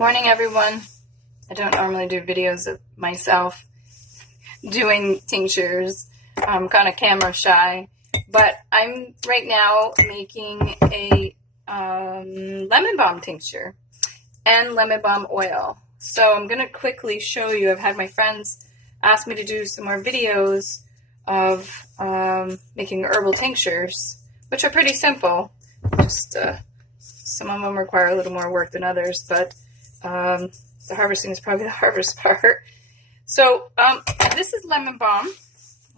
Morning, everyone. I don't normally do videos of myself doing tinctures. I'm kind of camera shy, but I'm right now making a lemon balm tincture and lemon balm oil. So I'm going to quickly show you. I've had my friends ask me to do some more videos of making herbal tinctures, which are pretty simple. Just some of them require a little more work than others, but the harvesting is probably the hardest part. So this is lemon balm.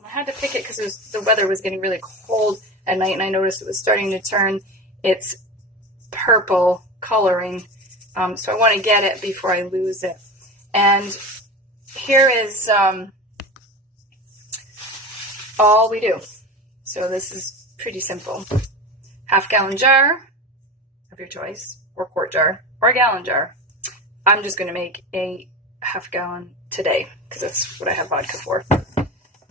I had to pick it because the weather was getting really cold at night, and I noticed it was starting to turn its purple coloring. So I want to get it before I lose it. And here is all we do. So this is pretty simple. Half-gallon jar of your choice, or quart jar, or a gallon jar. I'm just going to make a half-gallon today because that's what I have vodka for.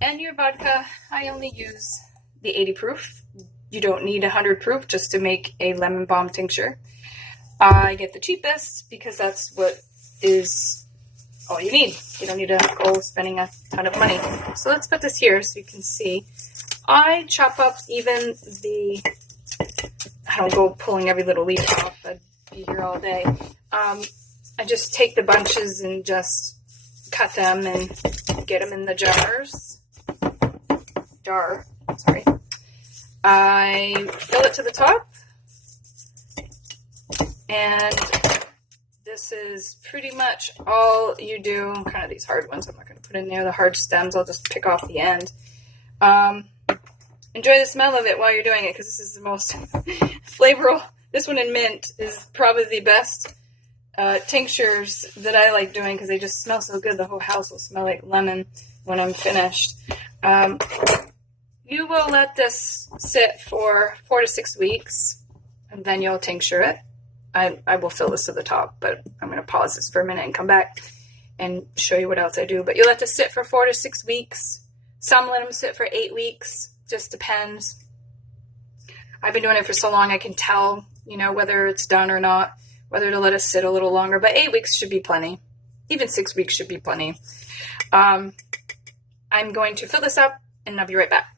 And your vodka, I only use the 80 proof. You don't need 100 proof just to make a lemon balm tincture. I get the cheapest because that's what is all you need. You don't need to go spending a ton of money. So let's put this here so you can see. I chop up even the, I don't go pulling every little leaf off. I'd be here all day. I just take the bunches and just cut them and get them in the jar. I fill it to the top, and this is pretty much all you do. Kind of these hard ones I'm not going to put in there. The hard stems I'll just pick off the end. Enjoy the smell of it while you're doing it because this is the most flavorful. This one in mint is probably the best tinctures that I like doing because they just smell so good. The whole house will smell like lemon when I'm finished. You will let this sit for 4 to 6 weeks, and then you'll tincture it. I will fill this to the top, but I'm going to pause this for a minute and come back and show you what else I do. But you'll let this sit for 4 to 6 weeks. Some let them sit for 8 weeks. Just depends. I've been doing it for so long I can tell, whether it's done or not, whether to let it sit a little longer. But 8 weeks should be plenty. Even 6 weeks should be plenty. I'm going to fill this up, and I'll be right back.